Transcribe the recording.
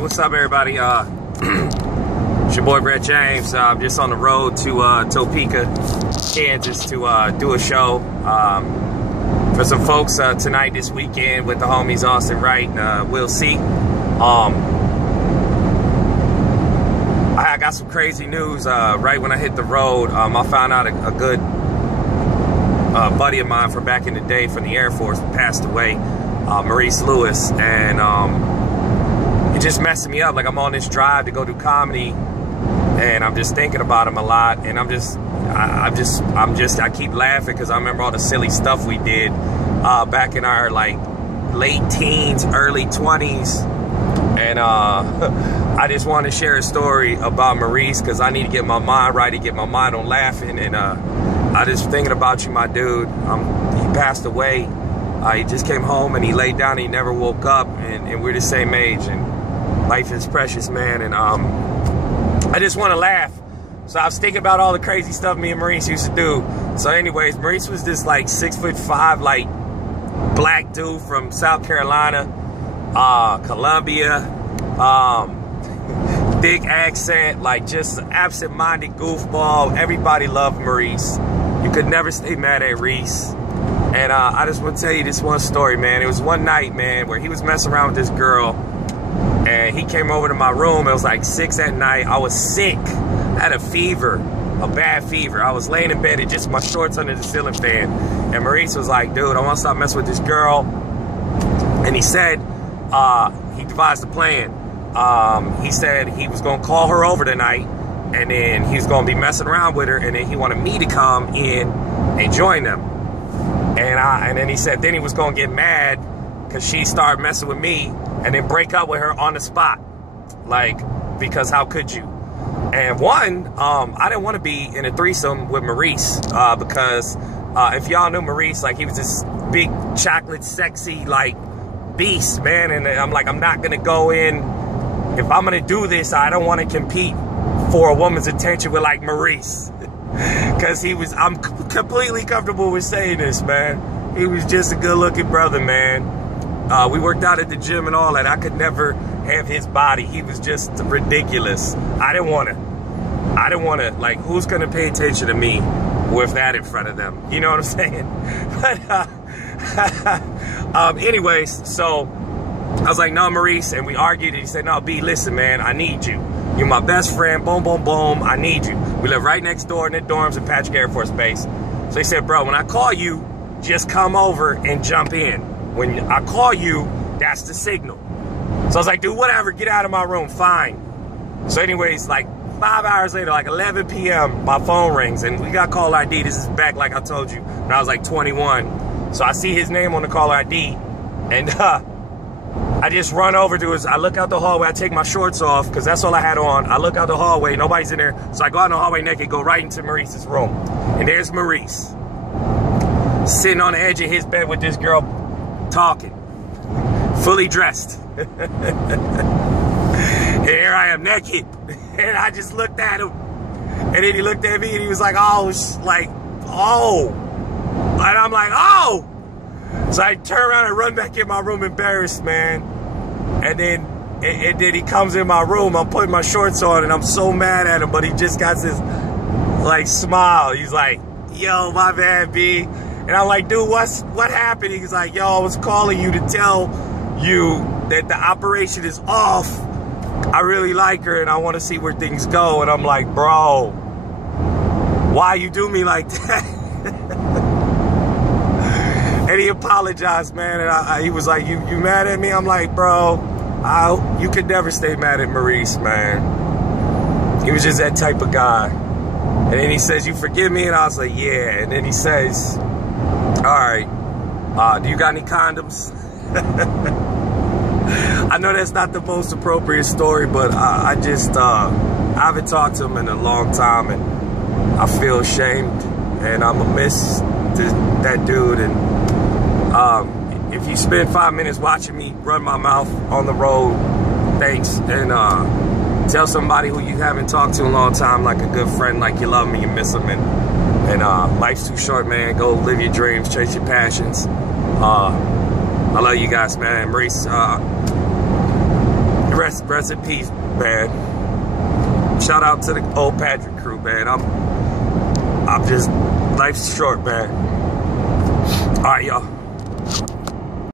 what's up, everybody? It's your boy Brett James. I'm just on the road to Topeka, Kansas to do a show for some folks tonight, this weekend, with the homies Austin Wright and We'll See. I got some crazy news right when I hit the road. I found out a good buddy of mine from back in the day from the Air Force passed away, Maurice, and it just messing me up. Like, I'm on this drive to go do comedy, and I'm just thinking about him a lot, and I keep laughing because I remember all the silly stuff we did back in our like late teens, early 20s, and I just want to share a story about Maurice because I need to get my mind right, to get my mind on laughing, and I just thinking about you, my dude. He passed away. He just came home and he laid down and he never woke up, and we're the same age, and life is precious, man. And I just want to laugh. So I was thinking about all the crazy stuff me and Maurice used to do. So anyways, Maurice was this like 6'5", like black dude from South Carolina, Columbia, big accent, like just an absent-minded goofball. Everybody loved Maurice. You could never stay mad at Reese. And I just want to tell you this one story, man. It was one night, man, where he was messing around with this girl, and he came over to my room. It was like 6 at night. I was sick. I had a fever, a bad fever. I was laying in bed in just my shorts under the ceiling fan. And Maurice was like, dude, I want to stop messing with this girl. And he said, he devised a plan. He said he was going to call her over tonight, and then he was going to be messing around with her, and then he wanted me to come in and join them. And then he said then he was going to get mad because she started messing with me, and then break up with her on the spot. Like, because how could you? And one, I didn't want to be in a threesome with Maurice because if y'all knew Maurice, like, he was this big chocolate sexy like beast, man. And I'm like, I'm not going to go in. If I'm going to do this, I don't want to compete for a woman's attention with like Maurice. Because I'm completely comfortable with saying this, man. He was just a good-looking brother, man. We worked out at the gym and all that. I could never have his body. He was just ridiculous. I didn't want to, like, who's going to pay attention to me with that in front of them? You know what I'm saying? But, anyways, so I was like, no, Maurice, and we argued, and he said, no, B, listen, man, I need you. You're my best friend, boom, boom, boom, I need you. We live right next door in the dorms at Patrick Air Force Base. So he said, bro, when I call you, just come over and jump in. When I call you, that's the signal. So I was like, dude, whatever, get out of my room, fine. So anyways, like 5 hours later, like 11 p.m., my phone rings, and we got call ID. This is back, like I told you, when I was like 21. So I see his name on the call ID, and I just run over to I look out the hallway, I take my shorts off, because that's all I had on. I look out the hallway, nobody's in there. So I go out in the hallway naked, go right into Maurice's room. And there's Maurice, sitting on the edge of his bed with this girl, talking, fully dressed. And here I am naked. And I just looked at him. And then he looked at me and he was like, oh. And I'm like, oh. So I turn around and run back in my room embarrassed, man. And then he comes in my room. I'm putting my shorts on and I'm so mad at him, but he just got this like smile. He's like, yo, my bad, B. And I'm like, dude, what happened? He's like, yo, I was calling you to tell you that the operation is off. I really like her and I want to see where things go. And I'm like, bro, why you do me like that? And he apologized, man. And he was like, you mad at me? I'm like, bro, you could never stay mad at Maurice, man. He was just that type of guy. And then he says, you forgive me? And I was like, yeah. And then he says, all right, do you got any condoms? I know that's not the most appropriate story, but I haven't talked to him in a long time, and I feel ashamed, and I'm gonna miss that dude. And if you spend 5 minutes watching me run my mouth on the road, thanks. And tell somebody who you haven't talked to in a long time, like a good friend, like you love me, you miss them, and life's too short, man. Go live your dreams, chase your passions. I love you guys, man. Maurice, rest Rest in peace, man. Shout out to the old Patrick crew, man. I'm just, life's short, man. All right, y'all.